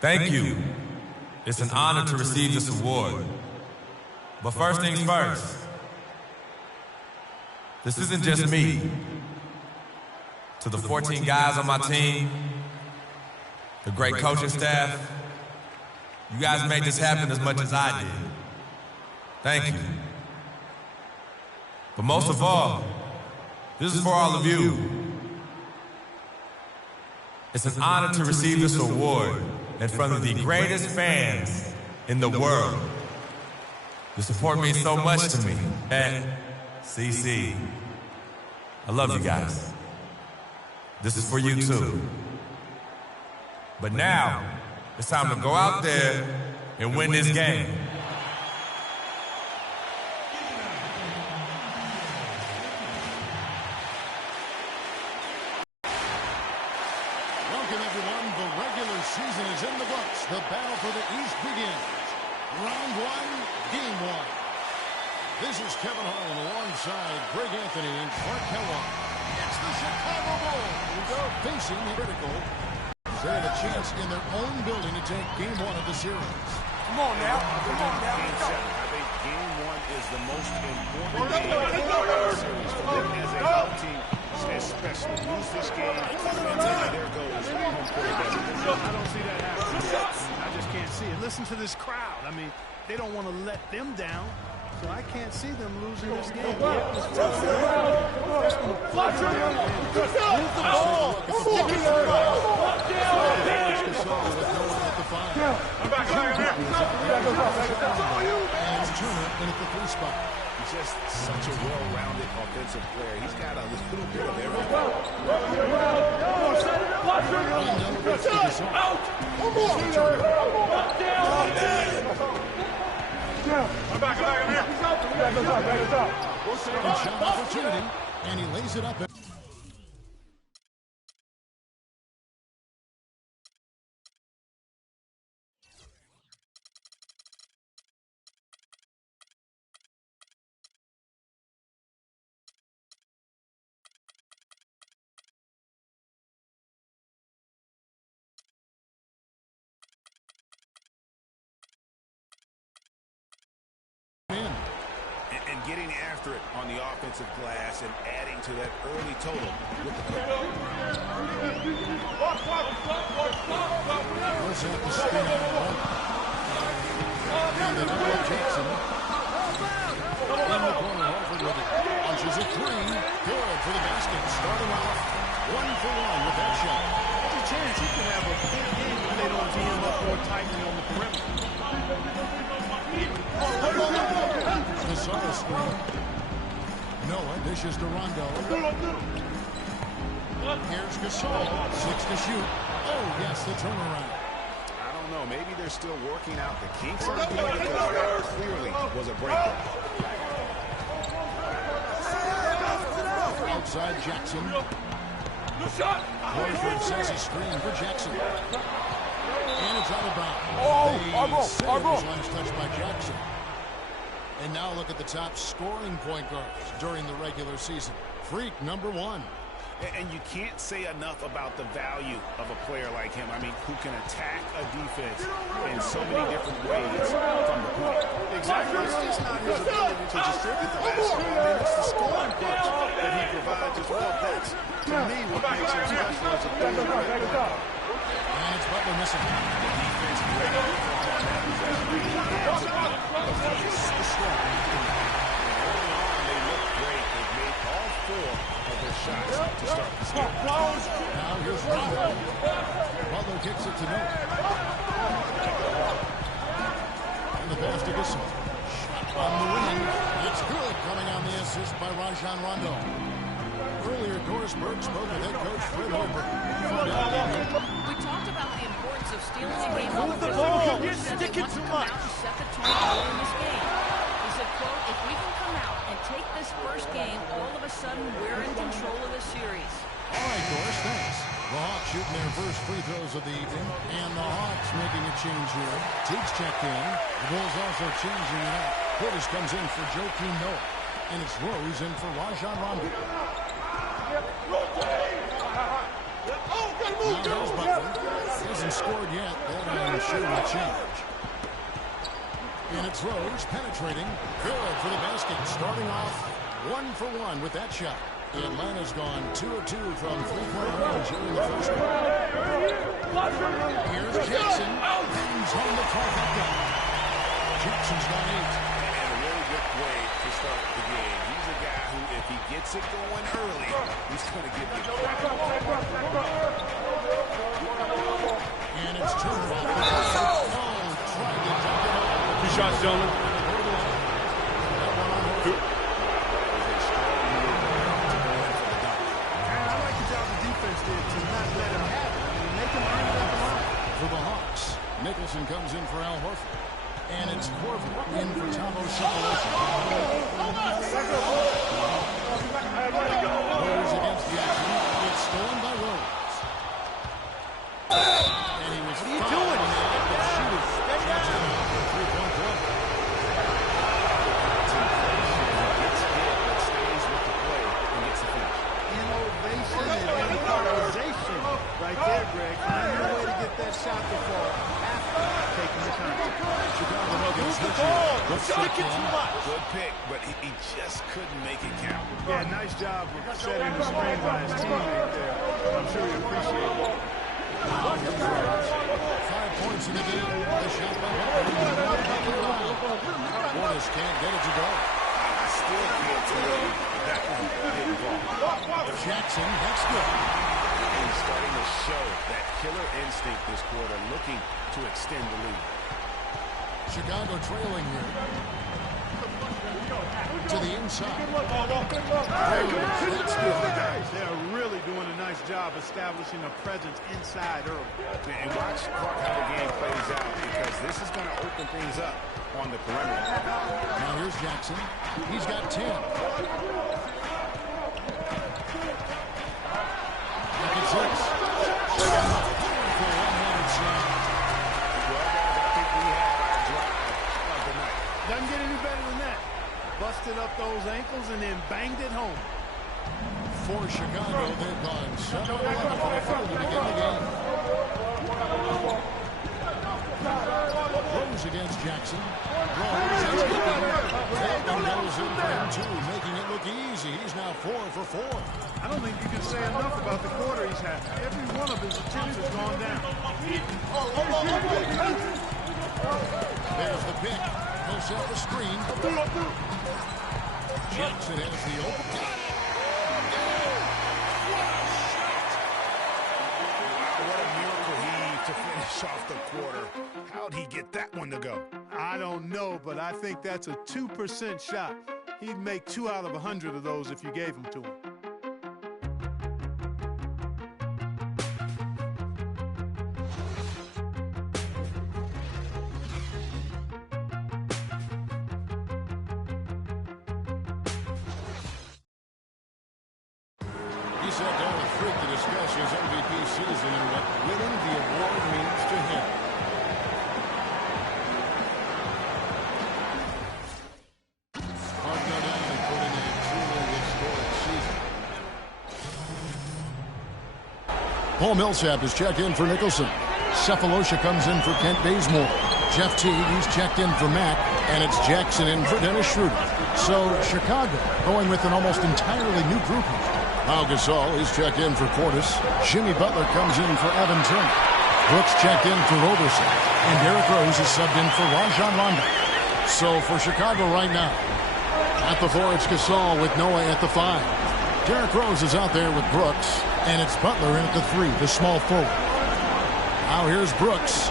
Thank you. It's an honor to receive this award. But first things first, this isn't just me. To the 14 guys on my team, the great coaching staff, you guys made this happen as much as I did. Thank you. But most of all, this is for all of you. It's an honor to receive this award in front of the greatest fans in the world. Your support means so much to me. And CC, I love you guys. This is for you too. But now, it's time to go out there and win this game. Welcome everyone, the regular season is in the books. The battle for the East begins. Round one, game one. This is Kevin Harlan alongside Greg Anthony and Clark Kellogg. It's the Chicago Bulls facing critical. They have a chance in their own building to take game one of the series. Come on now. Let's go. I think game one is the most important game of the series for them as a home team, especially lose this game. Mentally, there goes home court advantage. I don't see that happening. I just can't see it. Listen to this crowd. I mean, they don't want to let them down. So I can't see them losing this game. He's just such a well-rounded offensive player. He's got a little bit of everything. Shot opportunity, and he lays it up. And getting after it on the offensive glass and adding to that early total with the pick. Goes at the screen on the right. And then Jackson. In the corner, Horford with it. Punches a three. Good for the basket. Starting off 1-for-1 with that shot. There's a chance he could have a big game when they don't team up more tightly on the perimeter. Gasol screen. Noah dishes to Rondo. Here's Gasol. 6 to shoot. Oh, yes, the turnaround. I don't know. Maybe they're still working out the kinks on the game because that clearly was a breakthrough. Outside Jackson. Horford sets a screen for Jackson. And it's out of bounds. The last touch by Jackson. And now look at the top scoring point guards during the regular season. Freak number one. And you can't say enough about the value of a player like him. I mean, who can attack a defense in so many different ways from the point. Exactly. It's just not his ability to distribute the basketball. I mean, it's the scoring punch that he provides as well. That's, to me, what makes him special as a player. And it's Butler missing. The defense is ready to put on that possession. He is so strong. Early on, they look great. They've made all four of their shots to start this game. Now here's Rondo. Butler kicks it to Noah. And the pass to Gasol. Shot on the wing. That's good. Coming on the assist by Rajon Rondo. Earlier, Doris Burke spoke with head coach Fred Hoiberg. We talked about the importance of stealing a game on the ball. floor. You're sticking too much. To set the tone early in this game. He said, quote, if we can come out and take this first game, all of a sudden we're in control of the series. All right, Doris, thanks. The Hawks shooting their first free throws of the evening. And the Hawks making a change here. Teagues checked in. The Bulls also changing it up. Portis comes in for Joakim Noah. And it's Rose in for Rajon Rondo. Now there's Butler. He hasn't scored yet. That shooting a change. And it throws, penetrating. Good for the basket. Starting off 1 for 1 with that shot. Atlanta's gone 2 of 2 from three-point range here in the first quarter. Here's Jackson. Hangs home the trifecta. Jackson's got 8. And a really good way to start the game. He's a guy who, if he gets it going early, he's going to give you a crack. And it's turned off. Oh, tried to dunk it off. 2 shots, gentlemen. For the Hawks, Nicholson comes in for Al Horford. And it's Corver in for Tomo Cephalosha. Rose against Jackson. It's stolen by Rose. And he was doing? Jackson for a three-point play. Gets hit, but stays with the play and gets the finish. Innovation and improvisation right there, Greg. Find a way to get that shot to fall after taking the contact. Chicago Nuggets this year. Good pick, but he just couldn't make it count. Yeah, nice job of setting the screen by his teammate there. I'm sure he appreciated it. 5 points in the game. The shot by Warnes can't get it to go. I still can't believe that one didn't fall. Jackson, that's good. He's starting to show that killer instinct this quarter, looking to extend the lead. Chicago trailing here. To the inside. They are really doing a nice job establishing a presence inside early. And watch how the game plays out, because this is going to open things up on the perimeter. Now here's Jackson. He's got 10. Look at this. Doesn't get any better than that. Busted up those ankles and then banged it home. For Chicago, they've gone 7-11 for the third to begin the game. Rose against Jackson. Rose is looking. Tatum goes in for him too, making it look easy. He's now 4 for 4. I don't think you can say enough about the quarter he's had. Every one of his attempts has gone down. There's the pick. He'll set the screen. Jackson has the open. What a miracle he to finish off the quarter. How'd he get that one to go? I don't know, but I think that's a 2% shot. He'd make 2 out of 100 of those if you gave them to him. He sat down with Frick to discuss his MVP season and what winning the award means to him. Hard no doubt he put in a truly historic season. Paul Millsap is checked in for Nicholson. Cephalosha comes in for Kent Bazemore. Jeff Teague, he's checked in for Mack, and it's Jackson in for Dennis Schroeder. So Chicago going with an almost entirely new group. Pau Gasol, he's checked in for Portis. Jimmy Butler comes in for Evan Turner. Brooks checked in for Roberson. And Derrick Rose is subbed in for Rajon Rondo. So for Chicago right now, at the 4, it's Gasol with Noah at the 5. Derrick Rose is out there with Brooks. And it's Butler in at the 3, the small forward. Now here's Brooks.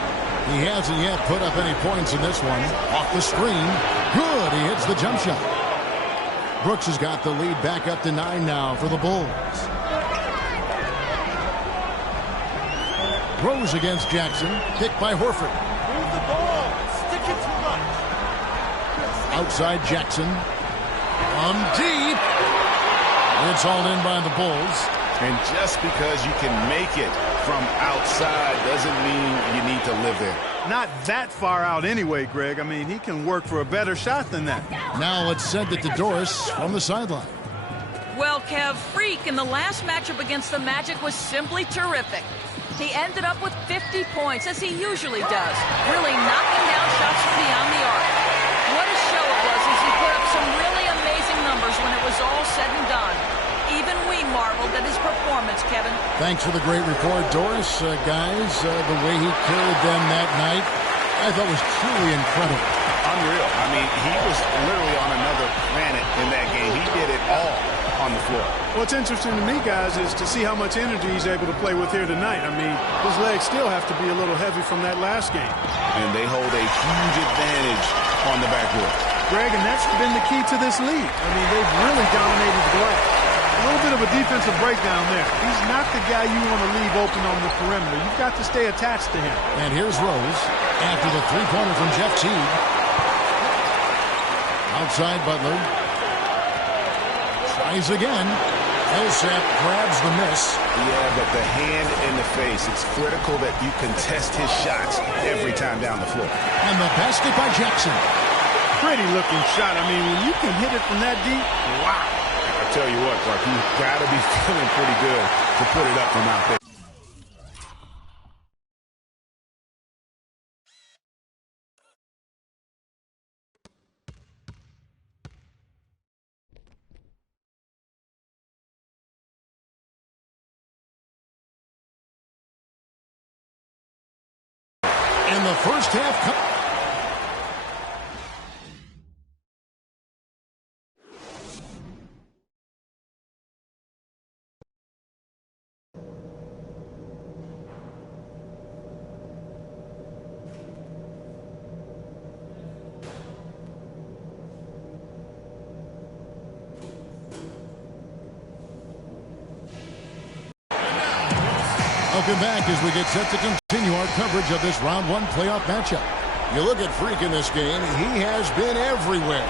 He hasn't yet put up any points in this one. Off the screen. Good, he hits the jump shot. Brooks has got the lead back up to 9 now for the Bulls. Rose against Jackson. Picked by Horford. Move the ball. Stick it too much. Outside Jackson. From deep. It's all in by the Bulls. And just because you can make it from outside doesn't mean you need to live there. Not that far out anyway, Greg. I mean, he can work for a better shot than that. Now it's sent it to Doris from the sideline. Well, Kev, Freak in the last matchup against the Magic was simply terrific. He ended up with 50 points, as he usually does, really knocking down shots from beyond the arc. What a show it was as he put up some really amazing numbers when it was all said and done. Even we marveled at his performance, Kevin. Thanks for the great report, Doris. Guys, the way he carried them that night, I thought was truly incredible. Unreal. I mean, he was literally on another planet in that game. He did it all on the floor. What's interesting to me, guys, is to see how much energy he's able to play with here tonight. I mean, his legs still have to be a little heavy from that last game. And they hold a huge advantage on the backboard. Greg, and that's been the key to this lead. I mean, they've really dominated the glass. A little bit of a defensive breakdown there. He's not the guy you want to leave open on the perimeter. You've got to stay attached to him. And here's Rose after the three-pointer from Jeff Teague. Outside Butler. Tries again. Millsap grabs the miss. Yeah, but the hand in the face. It's critical that you contest his shots every time down the floor. And the basket by Jackson. Pretty looking shot. I mean, when you can hit it from that deep, wow. I tell you what, Clark, you've got to be feeling pretty good to put it up from out there. In the first half. Welcome back as we get set to continue our coverage of this round one playoff matchup. You look at Freak in this game, he has been everywhere.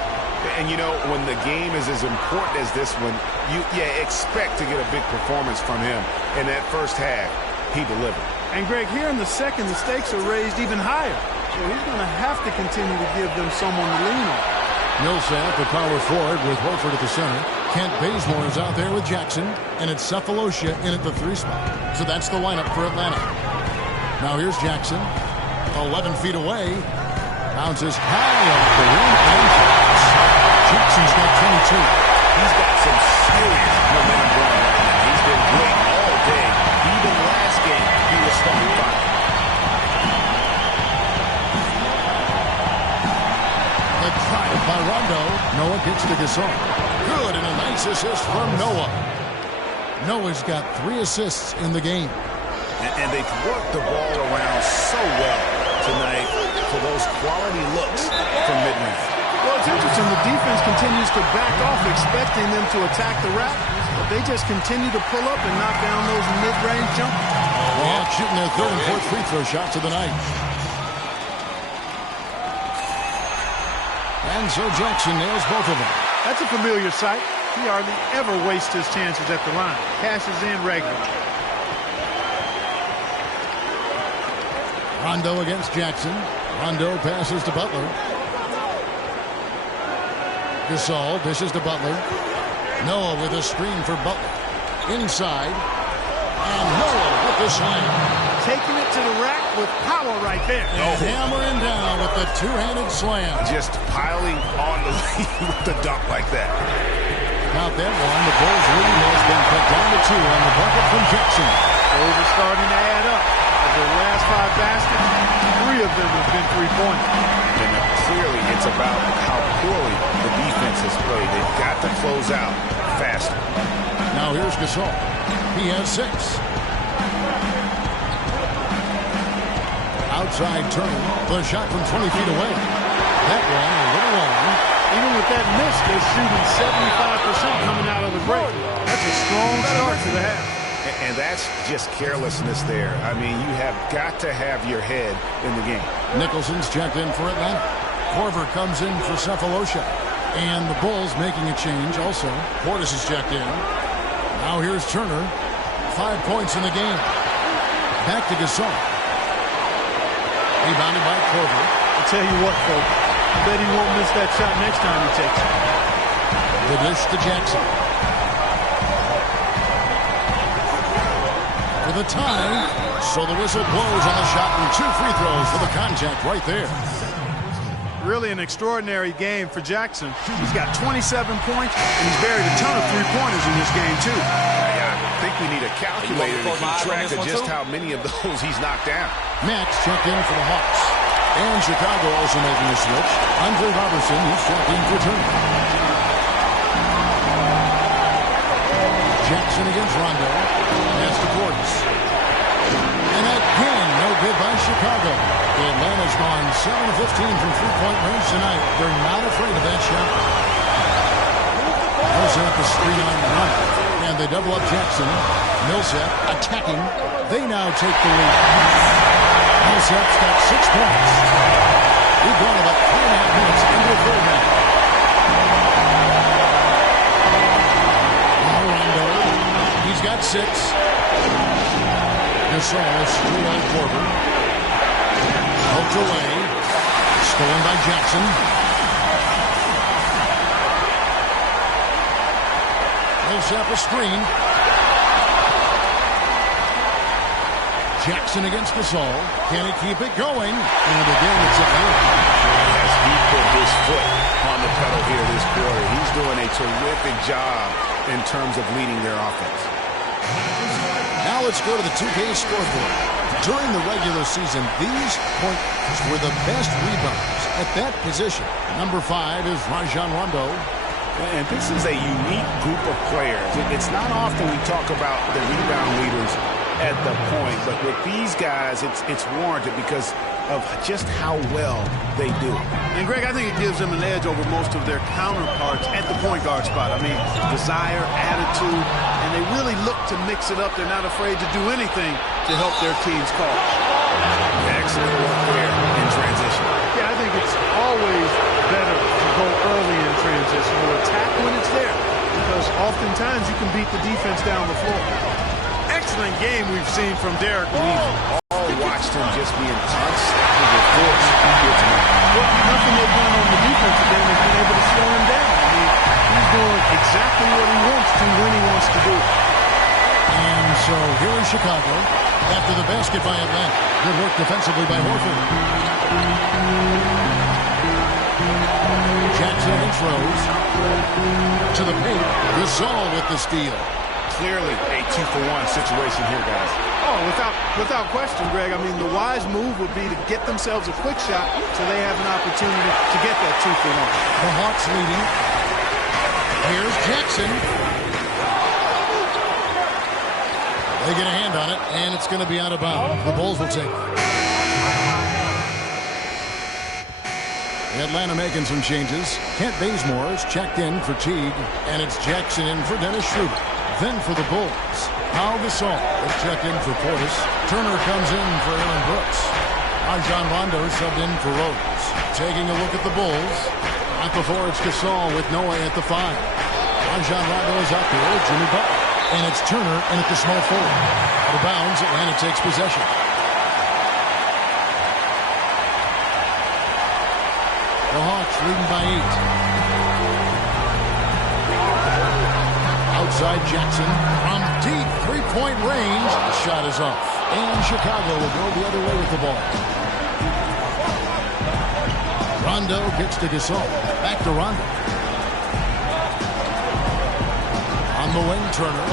And, you know, when the game is as important as this one, you expect to get a big performance from him. In that first half, he delivered. And, Greg, here in the second, the stakes are raised even higher. So he's going to have to continue to give them someone to lean on. Millsap, the power forward, with Horford at the center. Kent Bazemore is out there with Jackson, and it's Cephalosha in at the 3 spot. So that's the lineup for Atlanta. Now here's Jackson, 11 feet away. Bounces high off the rim and drops. Jackson's got 22. He's got some serious momentum going right now. He's been great all day. Even last game, he was starting fire. The drive by Rondo. Noah gets to Gasol. Good, and a nice assist from Noah. Noah's got 3 assists in the game. And they've worked the ball around so well tonight for those quality looks from mid-range. Well, it's interesting. The defense continues to back off, expecting them to attack the Raptors. But they just continue to pull up and knock down those mid-range jumpers. Well, shooting their 3rd and 4th free throw shots of the night. And so Jackson nails both of them. That's a familiar sight. He hardly ever wastes his chances at the line. Cashes in regularly. Rondo against Jackson. Rondo passes to Butler. Gasol dishes to Butler. Noah with a screen for Butler. Inside. And Noah with the slam. Taking it to the rack with power right there. And hammering down with the 2-handed slam. Just piling on the lead with the dunk like that. About that one, the Bulls lead has been cut down to 2 on the bucket from Jackson. Those are starting to add up. Of their last 5 baskets, 3 of them have been 3-pointers. And clearly it's about how poorly the defense has played. They've got to close out faster. Now here's Gasol. He has 6. Outside Turner. The shot from 20 feet away. That one a little long. Even with that miss, they're shooting 75% coming out of the break. That's a strong start to the half. And that's just carelessness there. I mean, you have got to have your head in the game. Nicholson's checked in for Atlanta. Korver comes in for Cephalosha. And the Bulls making a change also. Portis is checked in. Now here's Turner. 5 points in the game. Back to Gasol. Rebounded by Korver. I'll tell you what, folks. I bet he won't miss that shot next time he takes it. The dish to Jackson. For the tie, So the whistle blows on the shot and 2 free throws for the contact right there. Really an extraordinary game for Jackson. He's got 27 points, and he's buried a ton of three-pointers in this game, too. Yeah, I think we need a calculator to keep track of just how many of those he's knocked down. Max checked in for the Hawks. And Chicago also making a switch. Andre Robertson, he's checked in for Turner. Jackson against Rondo. Pass to Quartz. And again, no good by Chicago. Atlanta's gone 7 of 15 from three-point range tonight. They're not afraid of that shot. Millsap a screen on run. And they double up Jackson. Millsap attacking. They now take the lead. Millsap's got 6 points. We've gone about 3.5 minutes into the third round. Now Rondo. He's got 6. Gasol straight on Korver. Poked away. Stolen by Jackson. Millsap a screen. Jackson against Gasol. Can he keep it going? And again, it's a win. As he put his foot on the pedal here this quarter, he's doing a terrific job in terms of leading their offense. Now let's go to the 2K scoreboard. During the regular season, these pointers were the best rebounders at that position. Number 5 is Rajon Rondo. And this is a unique group of players. It's not often we talk about the rebound leaders at the point, but with these guys, it's warranted because of just how well they do. And, Greg, I think it gives them an edge over most of their counterparts at the point guard spot. I mean, desire, attitude, and they really look to mix it up. They're not afraid to do anything to help their team's cause. Excellent work there in transition. Yeah, I think it's always better to go early in transition or attack when it's there, because oftentimes you can beat the defense down the floor. Excellent game we've seen from Derek. We've all watched him just be in unstoppable force here tonight. Well, nothing they've done on the defensive end has been able to slow him down. I mean, he's doing exactly what he wants to when he wants to do it. And so here in Chicago, after the basket by Atlanta. Good work defensively by Horford. Jackson against Rose. To the paint. Gasol with the steal. Clearly a 2-for-1 situation here, guys. Oh, without question, Greg. I mean, the wise move would be to get themselves a quick shot so they have an opportunity to get that 2-for-1. The Hawks leading. Here's Jackson. They get a hand on it, and it's going to be out of bounds. The Bulls will take it. Atlanta making some changes. Kent Bazemore is checked in for Teague, and it's Jackson in for Dennis Schroeder. Then for the Bulls, Pau Gasol is checked in for Portis. Turner comes in for Aaron Brooks. Rajon Rondo subbed in for Rose. Taking a look at the Bulls. Right before it's Gasol with Noah at the 5. Rajon Rondo is out there with Jimmy Butler. And it's Turner in at the small forward. Out of bounds, Atlanta takes possession. The Hawks leading by 8. Outside Jackson from deep three-point range. The shot is off. And Chicago will go the other way with the ball. Rondo gets to Gasol. Back to Rondo. On the wing, Turner.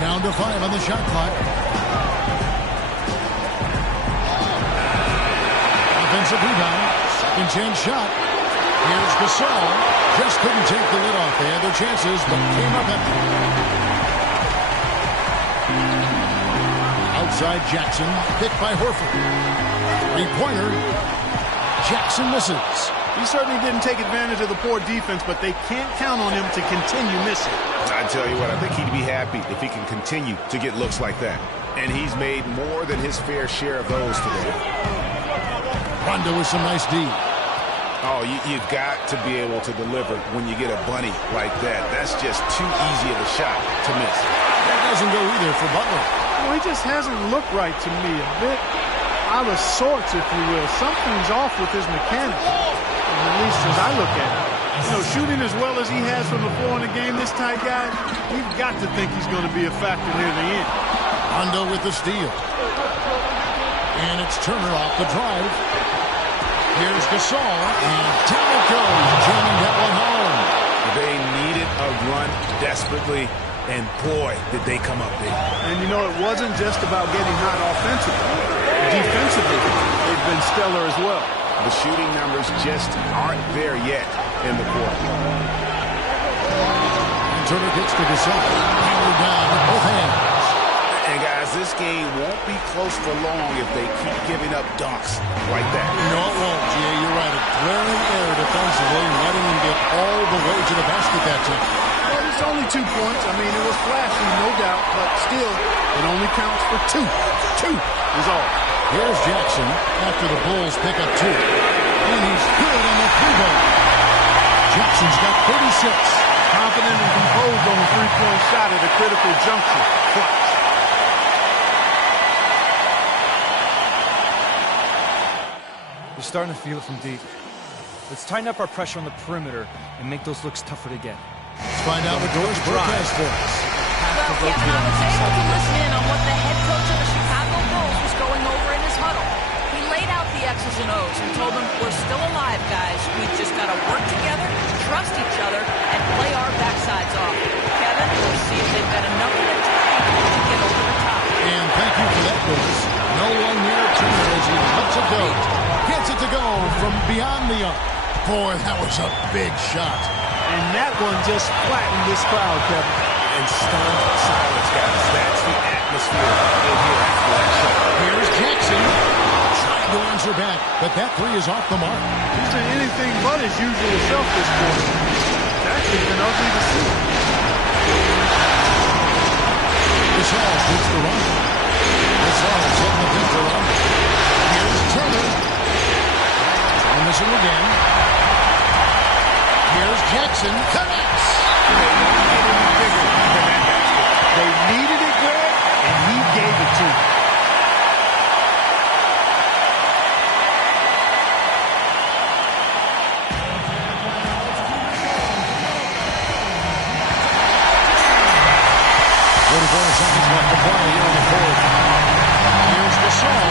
Down to 5 on the shot clock. Offensive rebound. Second chance shot. Here's Gasol. Just couldn't take the lid off. They had their chances, but came up empty. Outside Jackson. Picked by Horford. Three-pointer. Jackson misses. He certainly didn't take advantage of the poor defense, but they can't count on him to continue missing. I tell you what, I think he'd be happy if he can continue to get looks like that. And he's made more than his fair share of those today. Rondo with some nice D. Oh, you've got to be able to deliver when you get a bunny like that. That's just too easy of a shot to miss. That doesn't go either for Butler. Well, he just hasn't looked right to me. A bit out of sorts, if you will. Something's off with his mechanics, at least as I look at it. You know, shooting as well as he has from the floor in the game, this tight guy, we've got to think he's going to be a factor near the end. Rondo with the steal. And it's Turner off the drive. Here's Gasol, and down it goes. Jamming that one home. They needed a run desperately, and boy, did they come up big. And you know, it wasn't just about getting hot offensively. Defensively, they've been stellar as well. The shooting numbers just aren't there yet in the quarter. And Turner gets to Gasol. Power down with both hands. And guys, this game won't be close for long if they keep giving up dunks like that. No, it won't, Jay. You're right. A glaring error defensively, letting them get all the way to the basket that time. Well, it's only 2 points. I mean, it was flashy, no doubt, but still, it only counts for 2. 2 is all. Here's Jackson after the Bulls pick up 2. And he's good on the three-ball. Jackson's got 36. Confident and composed on the three-point shot at a critical juncture. Clutch. We're starting to feel it from deep. Let's tighten up our pressure on the perimeter and make those looks tougher to get. Let's find out what Doris Burke has for us. Well, Kevin, I was able to listen in on what the head coach of the Chicago Bulls was going over in his huddle. He laid out the X's and O's and told them, we're still alive, guys. We've just got to work together, trust each other, and play our backsides off. Kevin, we'll see if they've got enough in the tank to get over the top. And thank you for that, Doris. No one near Turner as he lets it go. Gets it to go from beyond the arc. Boy, that was a big shot. And that one just flattened this crowd, Kevin. And stunned silence, guys. That's the atmosphere in here after that shot. Here's Jackson. Trying to answer back, but that three is off the mark. He's been anything but his usual self this quarter. It's actually been ugly to see. Gasol shoots the run. Gasol setting the beat to run. Here's Turner. Trying this one again. Here's Jackson. Connects. They needed it, Greg, and he gave it to them. Seconds left to play here in the fourth. Here's Gasol.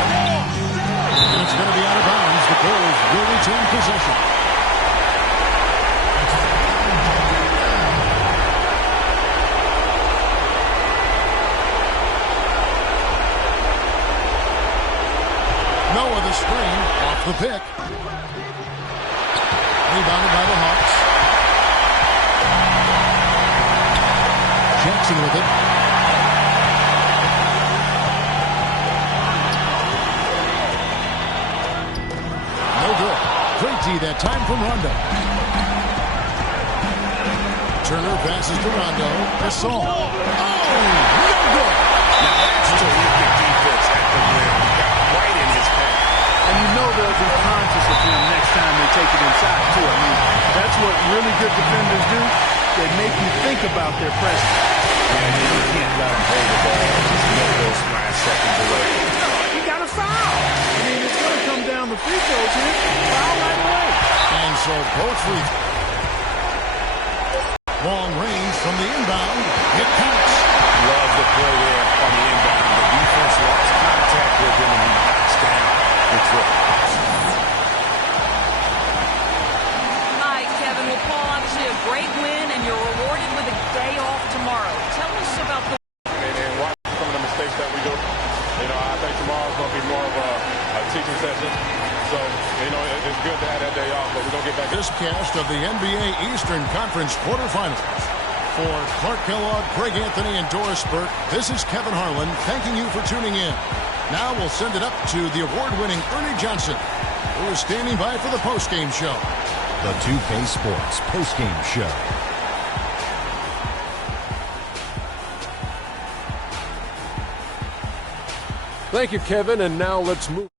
And it's going to be out of bounds. The Bulls will retain possession. Noah the screen off the pick. Rebounded by the Hawks. Jackson with it. No good. Great D that time from Rondo. Turner passes to Rondo. Gasol. Oh, no good. Now that's terrific defense at the rim. Got right in his path. And you know they'll be conscious of him next time they take it inside, too. I mean, that's what really good defenders do. They make you think about their presence. And you can't let him hold the ball. Just let those last seconds away. You got to foul. I mean, it's going to come down to free throws here. Foul right away. And so both free. Long range from the inbound. It counts. Love the play there on the inbound. The defense lost contact with him, and he knocks down the trip. Hi, Kevin. Well, Paul, obviously a great win, and you're rewarded with a day off tomorrow. Tell us about the... And watch some of the mistakes that we do. You know, I think tomorrow's going to be more of a teaching session. So, you know, it's good to have that day off, but we're going to get back. This cast of the NBA Eastern Conference quarterfinals. For Clark Kellogg, Greg Anthony, and Doris Burke, this is Kevin Harlan thanking you for tuning in. Now we'll send it up to the award-winning Ernie Johnson, who is standing by for the postgame show. The 2K Sports postgame show. Thank you, Kevin, and now let's move.